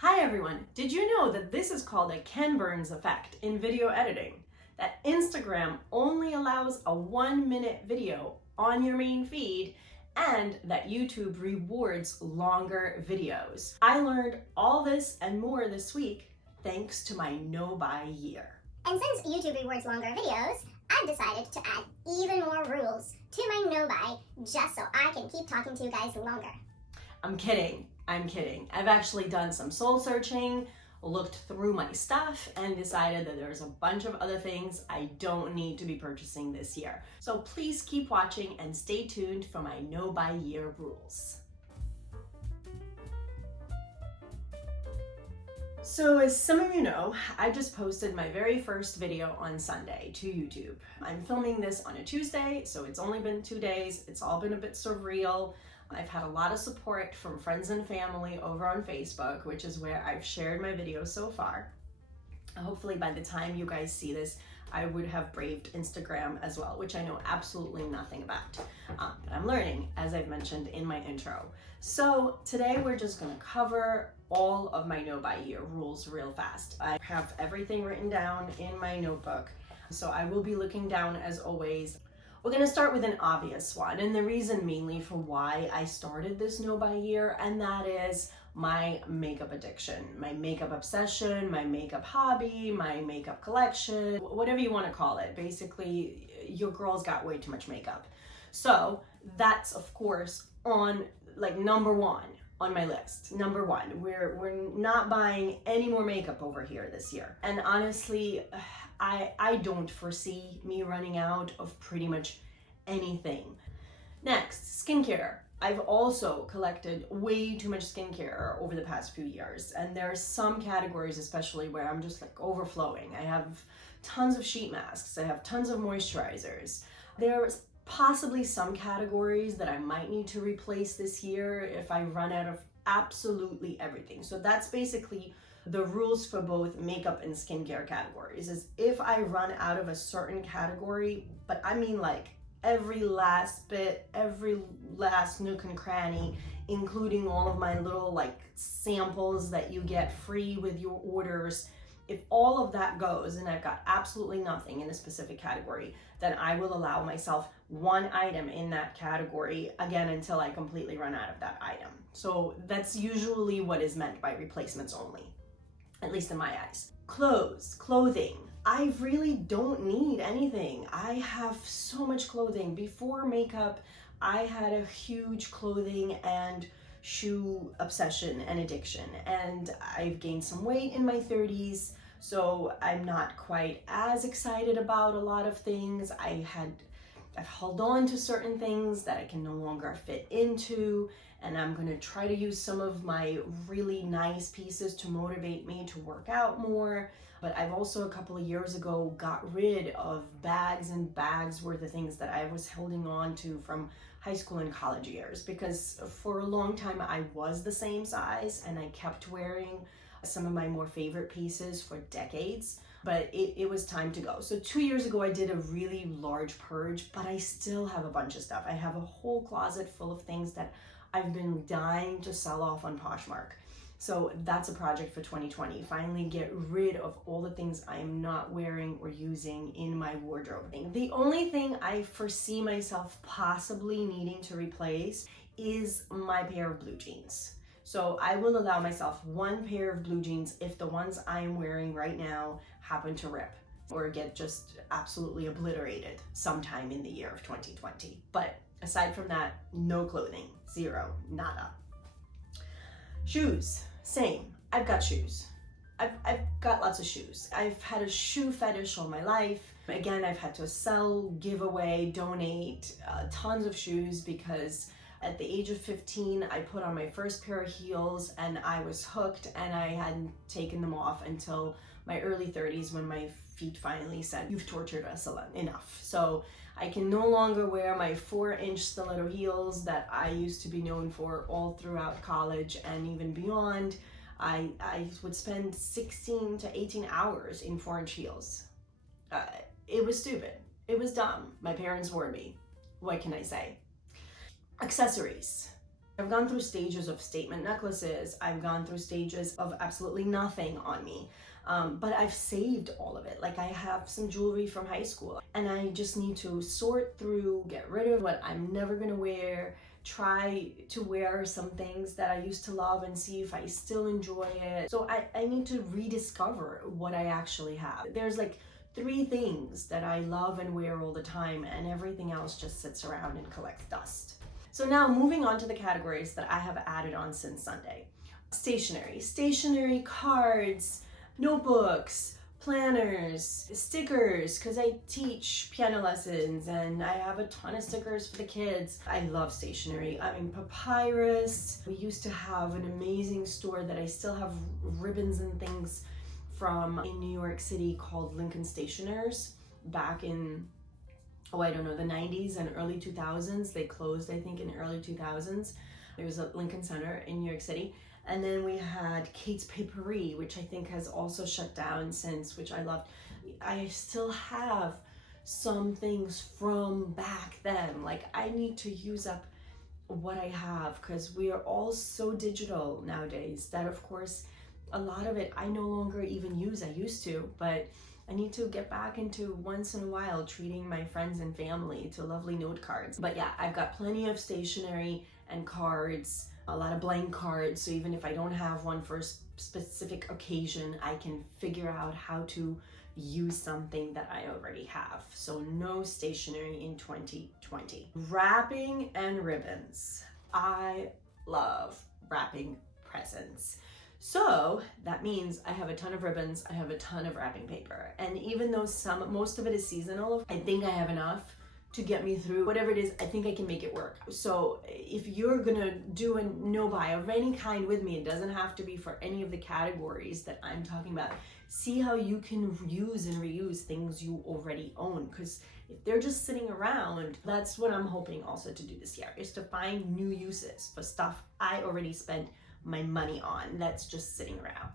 Hi everyone! Did you know that this is called a Ken Burns effect in video editing? That Instagram only allows a 1-minute video on your main feed and that YouTube rewards longer videos. I learned all this and more this week thanks to my no-buy year. And since YouTube rewards longer videos, I've decided to add even more rules to my no-buy just so I can keep talking to you guys longer. I'm kidding. I've actually done some soul searching, looked through my stuff, and decided that there's a bunch of other things I don't need to be purchasing this year. So please keep watching and stay tuned for my no-buy year rules. So as some of you know, I just posted my very first video on Sunday to YouTube. I'm filming this on a Tuesday, so it's only been 2 days. It's all been a bit surreal. I've had a lot of support from friends and family over on Facebook, which is where I've shared my videos so far. Hopefully by the time you guys see this, I would have braved Instagram as well, which I know absolutely nothing about. But I'm learning, as I've mentioned in my intro. So today we're just gonna cover all of my no-buy year rules real fast. I have everything written down in my notebook, so I will be looking down as always. We're gonna start with an obvious one, and the reason mainly for why I started this no-buy year, and that is my makeup addiction, my makeup obsession, my makeup hobby, my makeup collection, whatever you wanna call it. Basically, your girl's got way too much makeup. So that's of course on number one on my list. Number one, we're not buying any more makeup over here this year. And honestly, I don't foresee me running out of pretty much anything. Next, skincare. I've also collected way too much skincare over the past few years, and there are some categories especially where I'm just overflowing. I have tons of sheet masks, I have tons of moisturizers. There's possibly some categories that I might need to replace this year if I run out of absolutely everything. So that's basically the rules for both makeup and skincare categories, is if I run out of a certain category, but I mean every last bit, every last nook and cranny, including all of my little samples that you get free with your orders, if all of that goes and I've got absolutely nothing in a specific category, then I will allow myself one item in that category again until I completely run out of that item. So that's usually what is meant by replacements only, at least in my eyes. Clothing. I really don't need anything. I have so much clothing. Before makeup, I had a huge clothing and shoe obsession and addiction, and I've gained some weight in my 30s, so I'm not quite as excited about a lot of things. I've held on to certain things that I can no longer fit into, and I'm going to try to use some of my really nice pieces to motivate me to work out more. But I've also a couple of years ago got rid of bags and bags worth of things that I was holding on to from high school and college years, because for a long time I was the same size and I kept wearing some of my more favorite pieces for decades, but it was time to go. So 2 years ago I did a really large purge, but I still have a bunch of stuff. I have a whole closet full of things that I've been dying to sell off on Poshmark. So that's a project for 2020. Finally get rid of all the things I am not wearing or using in my wardrobe. The only thing I foresee myself possibly needing to replace is my pair of blue jeans. So I will allow myself one pair of blue jeans if the ones I am wearing right now happen to rip or get just absolutely obliterated sometime in the year of 2020. But aside from that, no clothing, zero, nada. Shoes, same. I've got shoes. I've got lots of shoes. I've had a shoe fetish all my life. Again, I've had to sell, give away, donate tons of shoes because at the age of 15, I put on my first pair of heels and I was hooked, and I hadn't taken them off until my early 30s when my feet finally said, "You've tortured us enough." So I can no longer wear my 4-inch stiletto heels that I used to be known for all throughout college and even beyond. I would spend 16 to 18 hours in 4-inch heels. It was stupid. It was dumb. My parents warned me. What can I say? Accessories. I've gone through stages of statement necklaces. I've gone through stages of absolutely nothing on me. But I've saved all of it. Like, I have some jewelry from high school and I just need to sort through, get rid of what I'm never gonna wear, try to wear some things that I used to love and see if I still enjoy it. So I need to rediscover what I actually have. There's like 3 things that I love and wear all the time, and everything else just sits around and collects dust. So now moving on to the categories that I have added on since Sunday. Stationery, cards, notebooks, planners, stickers, because I teach piano lessons and I have a ton of stickers for the kids. I love stationery. I mean, papyrus. We used to have an amazing store that I still have ribbons and things from in New York City called Lincoln Stationers back in, the 90s and early 2000s. They closed, I think, in early 2000s. There was a Lincoln Center in New York City. And then we had Kate's Paperie, which I think has also shut down since, which I loved. I still have some things from back then. Like, I need to use up what I have because we are all so digital nowadays that, of course, a lot of it I no longer even use. I used to, but I need to get back into once in a while treating my friends and family to lovely note cards. But yeah, I've got plenty of stationery and cards, a lot of blank cards, so even if I don't have one for a specific occasion, I can figure out how to use something that I already have. So no stationery in 2020. Wrapping and ribbons. I love wrapping presents. So that means I have a ton of ribbons, I have a ton of wrapping paper. And even though most of it is seasonal, I think I have enough to get me through whatever it is. I think I can make it work. So if you're gonna do a no buy of any kind with me, it doesn't have to be for any of the categories that I'm talking about. See how you can use and reuse things you already own, because if they're just sitting around, that's what I'm hoping also to do this year, is to find new uses for stuff I already spent my money on that's just sitting around.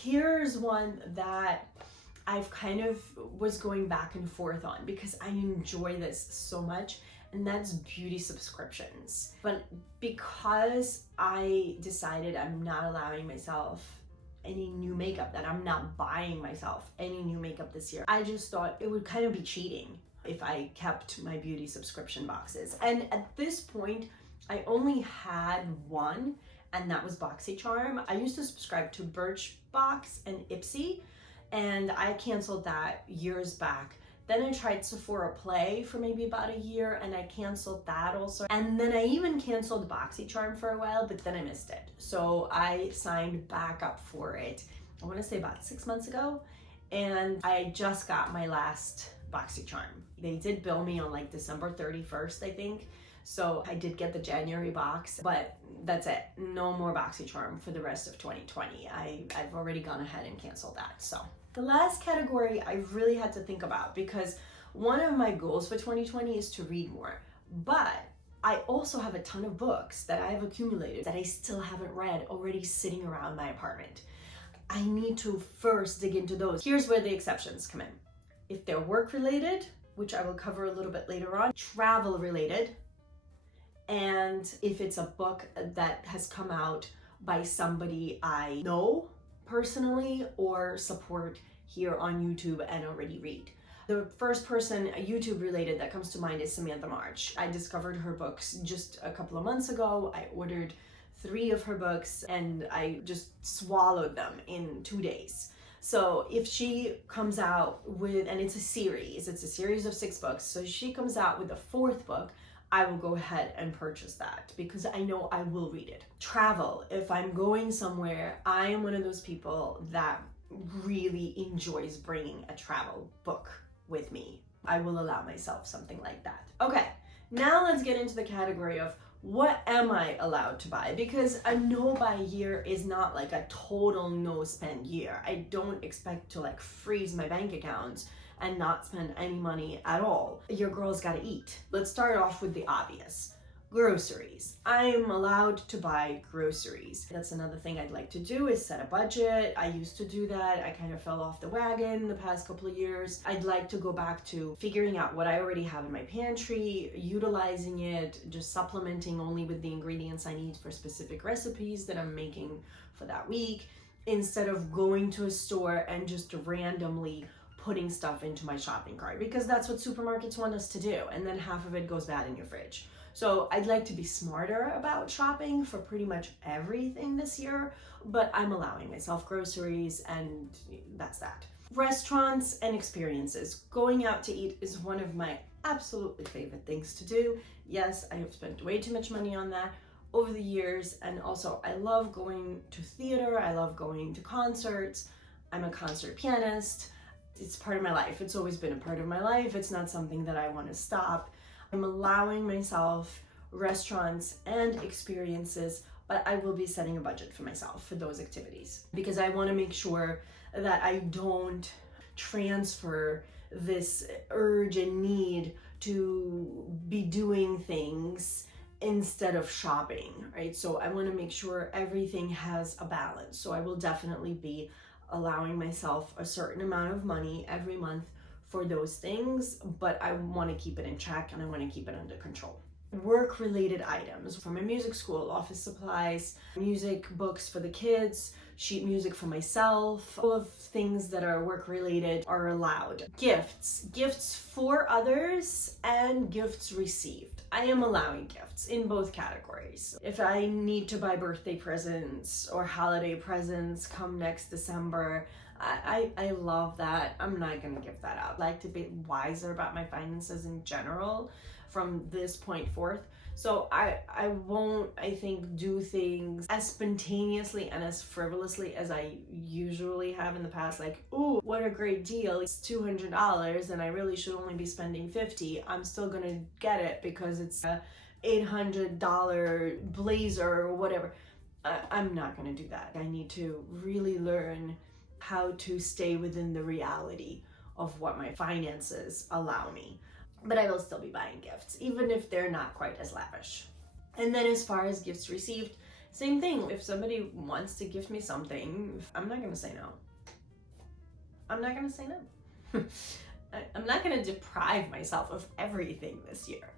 Here's one that I've kind of was going back and forth on because I enjoy this so much, and that's beauty subscriptions. But because I decided I'm not allowing myself any new makeup, that I'm not buying myself any new makeup this year, I just thought it would kind of be cheating if I kept my beauty subscription boxes. And at this point, I only had one, and that was BoxyCharm. I used to subscribe to Birchbox and Ipsy, and I canceled that years back. Then I tried Sephora Play for maybe about a year, and I canceled that also. And then I even canceled BoxyCharm for a while, but then I missed it. So I signed back up for it, I wanna say about 6 months ago, and I just got my last BoxyCharm. They did bill me on like December 31st, I think. So I did get the January box, but that's it. No more BoxyCharm for the rest of 2020. I've already gone ahead and canceled that. So the last category I really had to think about, because one of my goals for 2020 is to read more, but I also have a ton of books that I have accumulated that I still haven't read already sitting around my apartment. I need to first dig into those. Here's where the exceptions come in. If they're work related, which I will cover a little bit later on, travel related, and if it's a book that has come out by somebody I know personally or support here on YouTube and already read. The first person YouTube related that comes to mind is Samantha March. I discovered her books just a couple of months ago. I ordered 3 of her books and I just swallowed them in 2 days. So if she comes out with, and it's a series of 6 books, so if she comes out with a 4th book, I will go ahead and purchase that because I know I will read it. Travel, if I'm going somewhere, I am one of those people that really enjoys bringing a travel book with me. I will allow myself something like that. Okay, now let's get into the category of what am I allowed to buy? Because a no buy year is not like a total no spend year. I don't expect to like freeze my bank accounts and not spend any money at all. Your girl's gotta eat. Let's start off with the obvious. Groceries. I'm allowed to buy groceries. That's another thing I'd like to do, is set a budget. I used to do that. I kind of fell off the wagon the past couple of years. I'd like to go back to figuring out what I already have in my pantry, utilizing it, just supplementing only with the ingredients I need for specific recipes that I'm making for that week, instead of going to a store and just randomly putting stuff into my shopping cart, because that's what supermarkets want us to do, and then half of it goes bad in your fridge. So I'd like to be smarter about shopping for pretty much everything this year, but I'm allowing myself groceries, and that's that. Restaurants and experiences. Going out to eat is one of my absolutely favorite things to do. Yes, I have spent way too much money on that over the years, and also I love going to theater, I love going to concerts. I'm a concert pianist. It's part of my life. It's always been a part of my life. It's not something that I want to stop. I'm allowing myself restaurants and experiences, but I will be setting a budget for myself for those activities, because I want to make sure that I don't transfer this urge and need to be doing things instead of shopping, right? So I want to make sure everything has a balance. So I will definitely be allowing myself a certain amount of money every month for those things, but I want to keep it in check and I want to keep it under control. Work-related items from my music school, office supplies, music books for the kids, sheet music for myself, all of things that are work-related are allowed. Gifts for others and gifts received. I am allowing gifts in both categories. If I need to buy birthday presents or holiday presents come next December, I love that. I'm not gonna give that out. I like to be wiser about my finances in general from this point forth. So I won't, I think, do things as spontaneously and as frivolously as I usually have in the past. Like, ooh, what a great deal. It's $200 and I really should only be spending $50. I'm still gonna get it because it's a $800 blazer or whatever. I'm not gonna do that. I need to really learn how to stay within the reality of what my finances allow me. But I will still be buying gifts, even if they're not quite as lavish. And then as far as gifts received, same thing. If somebody wants to gift me something, I'm not gonna say no. I'm not gonna say no. I'm not gonna deprive myself of everything this year.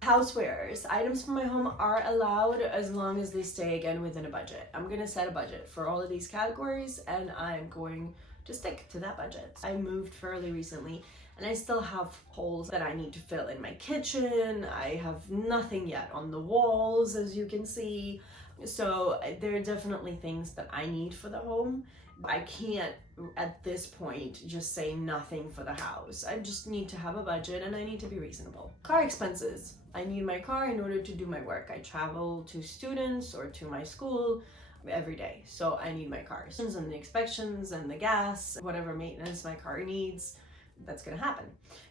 Housewares, items from my home are allowed as long as they stay again within a budget. I'm gonna set a budget for all of these categories and I'm going to stick to that budget. I moved fairly recently and I still have holes that I need to fill in my kitchen. I have nothing yet on the walls, as you can see. So there are definitely things that I need for the home. I can't at this point just say nothing for the house. I just need to have a budget and I need to be reasonable. Car expenses. I need my car in order to do my work. I travel to students or to my school every day, so I need my car. And the inspections and the gas, whatever maintenance my car needs, that's gonna happen.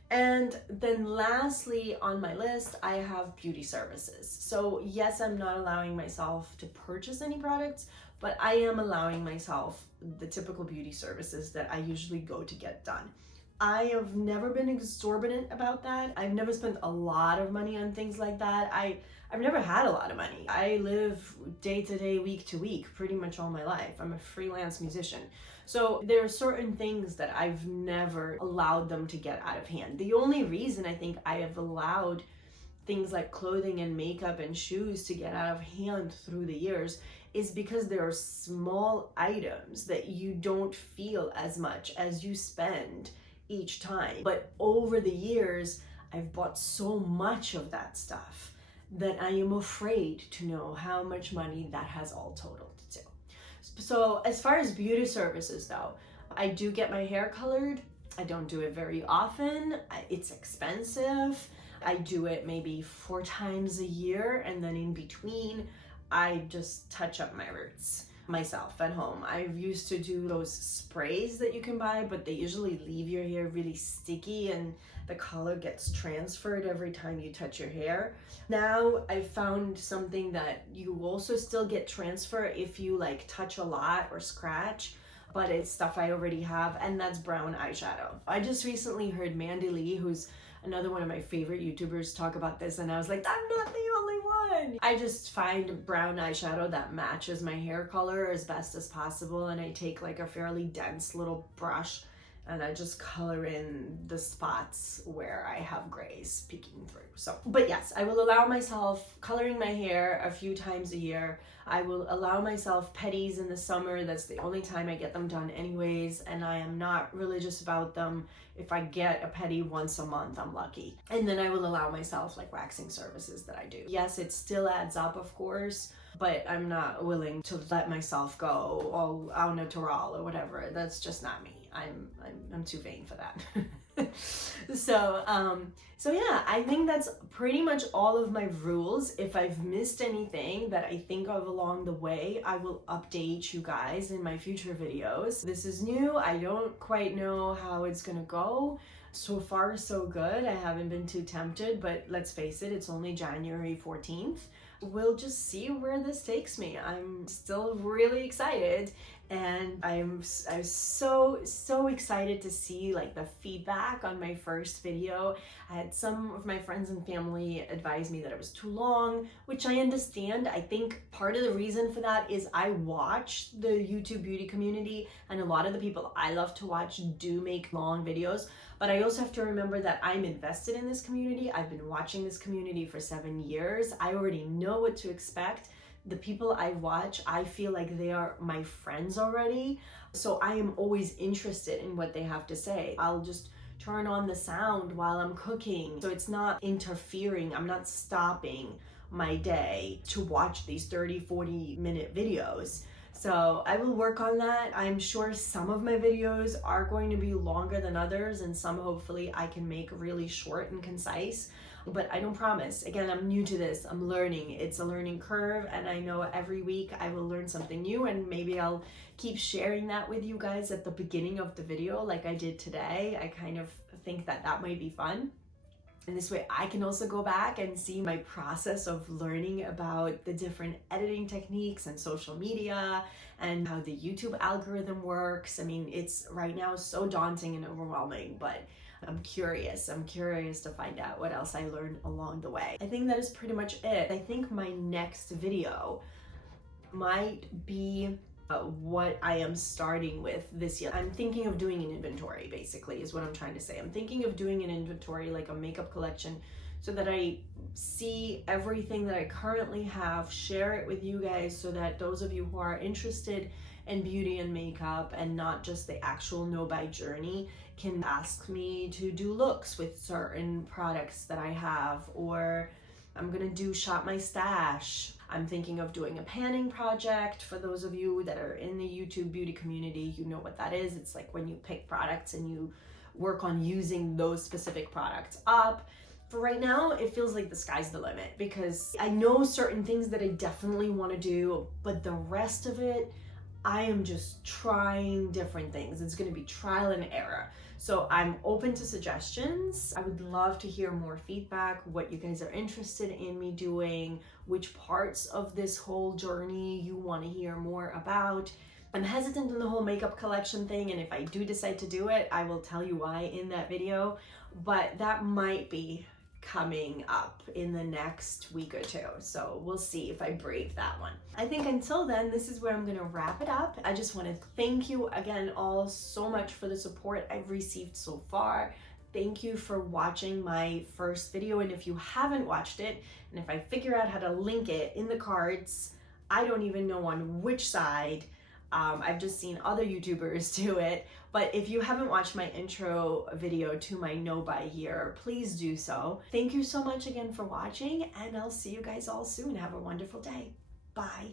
And then lastly on my list, I have beauty services. So yes, I'm not allowing myself to purchase any products, but I am allowing myself the typical beauty services that I usually go to get done. I have never been exorbitant about that. I've never spent a lot of money on things like that. I've never had a lot of money. I live day to day, week to week, pretty much all my life. I'm a freelance musician. So there are certain things that I've never allowed them to get out of hand. The only reason I think I have allowed things like clothing and makeup and shoes to get out of hand through the years is because there are small items that you don't feel as much as you spend each time. But over the years, I've bought so much of that stuff that I am afraid to know how much money that has all totaled to. So as far as beauty services though, I do get my hair colored. I don't do it very often. It's expensive. I do it maybe 4 times a year, and then in between, I just touch up my roots myself at home. I used to do those sprays that you can buy, but they usually leave your hair really sticky and the color gets transferred every time you touch your hair. Now I found something that you also still get transfer if you like touch a lot or scratch. but it's stuff I already have, and that's brown eyeshadow. I just recently heard Mandy Lee, who's another one of my favorite YouTubers, talk about this, and I was like, I'm not the only one. I just find brown eyeshadow that matches my hair color as best as possible, and I take like a fairly dense little brush and I just color in the spots where I have grays peeking through. So, but yes, I will allow myself coloring my hair a few times a year. I will allow myself petties in the summer. That's the only time I get them done anyways, and I am not religious about them. If I get a petty once a month, I'm lucky. And then I will allow myself like waxing services that I do. Yes, it still adds up, of course, but I'm not willing to let myself go all au natural or whatever. That's just not me. I'm too vain for that. So yeah, I think that's pretty much all of my rules. If I've missed anything that I think of along the way, I will update you guys in my future videos. This is new. I don't quite know how it's gonna go. So far, so good. I haven't been too tempted, but let's face it, it's only January 14th. We'll just see where this takes me. I'm still really excited, and I'm so excited to see like the feedback on my first video. I had some of my friends and family advise me that it was too long, which I understand. I think part of the reason for that is I watch the YouTube beauty community, and a lot of the people I love to watch do make long videos. But I also have to remember that I'm invested in this community. I've been watching this community for 7 years. I already know what to expect. The people I watch, I feel like they are my friends already. So I am always interested in what they have to say. I'll just turn on the sound while I'm cooking. So it's not interfering. I'm not stopping my day to watch these 30-40 minute videos. So I will work on that. I'm sure some of my videos are going to be longer than others, and some hopefully I can make really short and concise, but I don't promise. Again, I'm new to this. I'm learning. It's a learning curve, and I know every week I will learn something new, and maybe I'll keep sharing that with you guys at the beginning of the video like I did today. I kind of think that that might be fun. And this way I can also go back and see my process of learning about the different editing techniques and social media and how the YouTube algorithm works. I mean, it's right now so daunting and overwhelming, but I'm curious. I'm curious to find out what else I learned along the way. I think that is pretty much it. I think my next video might be what I am starting with this year. I'm thinking of doing an inventory, basically, is what I'm trying to say. I'm thinking of doing an inventory, like a makeup collection, so that I see everything that I currently have, share it with you guys, so that those of you who are interested in beauty and makeup and not just the actual know-by journey can ask me to do looks with certain products that I have, or I'm gonna do shop my stash. I'm thinking of doing a panning project. For those of you that are in the YouTube beauty community, you know what that is. It's like when you pick products and you work on using those specific products up. For right now, it feels like the sky's the limit, because I know certain things that I definitely want to do, but the rest of it, I am just trying different things. It's going to be trial and error. So I'm open to suggestions. I would love to hear more feedback, what you guys are interested in me doing, which parts of this whole journey you want to hear more about. I'm hesitant in the whole makeup collection thing, and if I do decide to do it, I will tell you why in that video, but that might be coming up in the next week or two. So we'll see if I brave that one. I think until then, this is where I'm gonna wrap it up. I just wanna thank you again all so much for the support I've received so far. Thank you for watching my first video, and if you haven't watched it, and if I figure out how to link it in the cards, I don't even know on which side. I've just seen other YouTubers do it, but if you haven't watched my intro video to my know by here, please do so. Thank you so much again for watching, and I'll see you guys all soon. Have a wonderful day. Bye.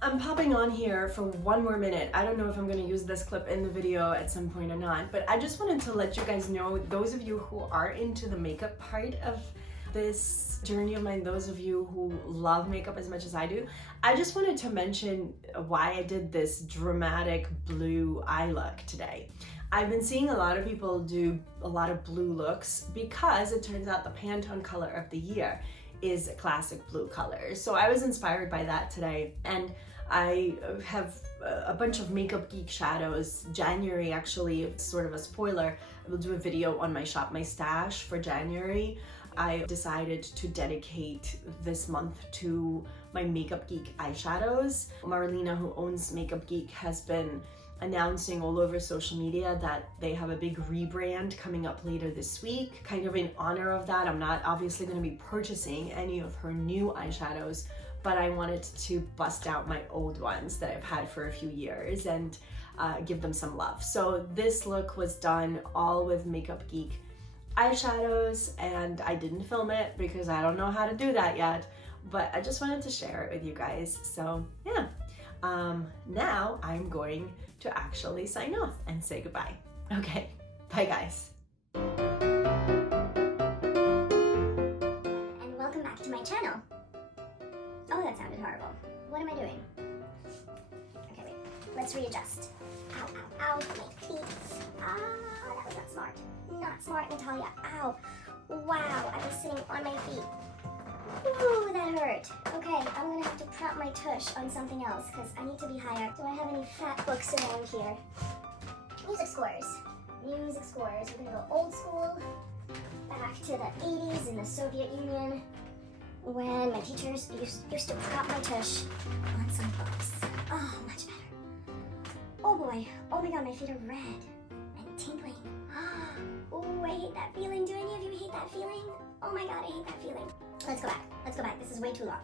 I'm popping on here for one more minute. I don't know if I'm going to use this clip in the video at some point or not, but I just wanted to let you guys know, those of you who are into the makeup part of this journey of mine, those of you who love makeup as much as I do, I just wanted to mention why I did this dramatic blue eye look today. I've been seeing a lot of people do a lot of blue looks because it turns out the Pantone color of the year is a classic blue color. So I was inspired by that today, and I have a bunch of Makeup Geek shadows. January, actually, sort of a spoiler, I will do a video on my Shop My Stash for January. I decided to dedicate this month to my Makeup Geek eyeshadows. Marlena, who owns Makeup Geek, has been announcing all over social media that they have a big rebrand coming up later this week. Kind of in honor of that, I'm not obviously going to be purchasing any of her new eyeshadows, but I wanted to bust out my old ones that I've had for a few years and give them some love. So this look was done all with Makeup Geek eyeshadows, and I didn't film it because I don't know how to do that yet, but I just wanted to share it with you guys. So yeah, now I'm going to actually sign off and say goodbye. Okay, bye guys. And welcome back to my channel. Oh, that sounded horrible. What am I doing? Okay, wait. Let's readjust. Ow, ow, ow, my feet. Ah, that was not smart. Not smart, Natalia. Ow. Wow, I was sitting on my feet. Ooh, that hurt. Okay, I'm gonna have to prop my tush on something else because I need to be higher. Do I have any fat books around here? Music scores. Music scores. We're gonna go old school, back to the 80s in the Soviet Union, when my teachers used to prop my tush on some books. Oh, much better. Oh boy. Oh my god, my feet are red and tingling. Oh, I hate that feeling. Do any of you hate that feeling? Oh my god, I hate that feeling. Let's go back. Let's go back. This is way too long.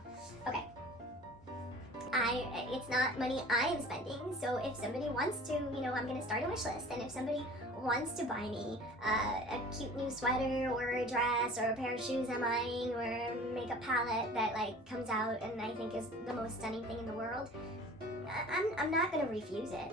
Okay. It's not money I am spending, so if somebody wants to, I'm gonna start a wish list, and if somebody wants to buy me a cute new sweater or a dress or a pair of shoes I'm eyeing or a makeup palette that comes out and I think is the most stunning thing in the world, I'm not gonna refuse it.